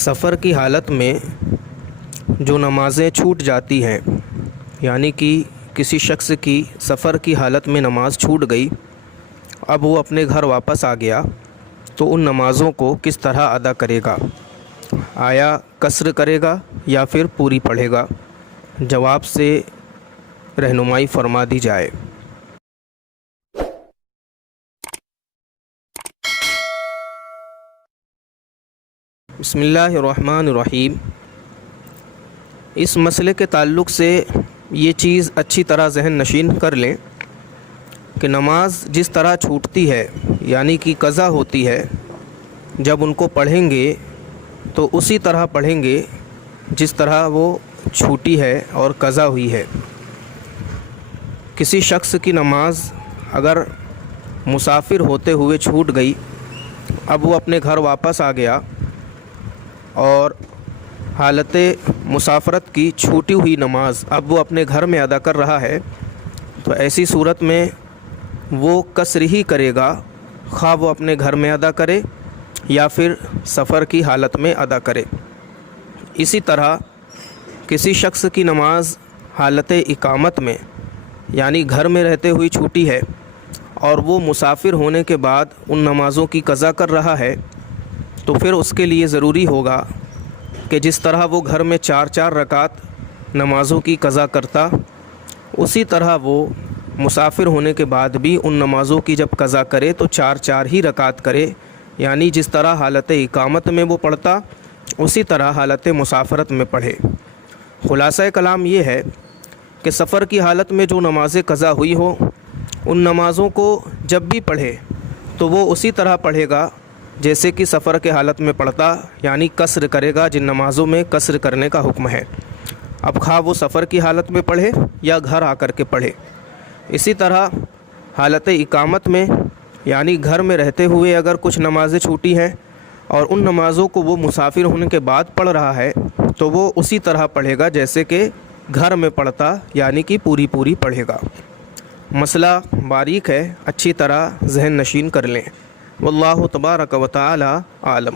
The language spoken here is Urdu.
سفر کی حالت میں جو نمازیں چھوٹ جاتی ہیں، یعنی کہ کسی شخص کی سفر کی حالت میں نماز چھوٹ گئی، اب وہ اپنے گھر واپس آ گیا تو ان نمازوں کو کس طرح ادا کرے گا؟ آیا قصر کرے گا یا پھر پوری پڑھے گا؟ جواب سے رہنمائی فرما دی جائے۔ بسم اللہ الرحمن الرحیم۔ اس مسئلے کے تعلق سے یہ چیز اچھی طرح ذہن نشین کر لیں کہ نماز جس طرح چھوٹتی ہے، یعنی کہ قضا ہوتی ہے، جب ان کو پڑھیں گے تو اسی طرح پڑھیں گے جس طرح وہ چھوٹی ہے اور قضا ہوئی ہے۔ کسی شخص کی نماز اگر مسافر ہوتے ہوئے چھوٹ گئی، اب وہ اپنے گھر واپس آ گیا اور حالت مسافرت کی چھوٹی ہوئی نماز اب وہ اپنے گھر میں ادا کر رہا ہے، تو ایسی صورت میں وہ قصر ہی کرے گا، خواہ وہ اپنے گھر میں ادا کرے یا پھر سفر کی حالت میں ادا کرے۔ اسی طرح کسی شخص کی نماز حالت اقامت میں، یعنی گھر میں رہتے ہوئی چھوٹی ہے اور وہ مسافر ہونے کے بعد ان نمازوں کی قضا کر رہا ہے، تو پھر اس کے لیے ضروری ہوگا کہ جس طرح وہ گھر میں 4 رکعت نمازوں کی قضا کرتا، اسی طرح وہ مسافر ہونے کے بعد بھی ان نمازوں کی جب قضا کرے تو 4 ہی رکعت کرے، یعنی جس طرح حالت اقامت میں وہ پڑھتا اسی طرح حالت مسافرت میں پڑھے۔ خلاصہ کلام یہ ہے کہ سفر کی حالت میں جو نمازیں قضا ہوئی ہو، ان نمازوں کو جب بھی پڑھے تو وہ اسی طرح پڑھے گا جیسے کہ سفر کے حالت میں پڑھتا، یعنی قصر کرے گا جن نمازوں میں قصر کرنے کا حکم ہے۔ اب خواہ وہ سفر کی حالت میں پڑھے یا گھر آ کر کے پڑھے۔ اسی طرح حالت اقامت میں، یعنی گھر میں رہتے ہوئے اگر کچھ نمازیں چھوٹی ہیں اور ان نمازوں کو وہ مسافر ہونے کے بعد پڑھ رہا ہے، تو وہ اسی طرح پڑھے گا جیسے کہ گھر میں پڑھتا، یعنی کہ پوری پڑھے گا۔ مسئلہ باریک ہے، اچھی طرح ذہن نشین کر لیں۔ واللہ تبارک و تعالی عالم۔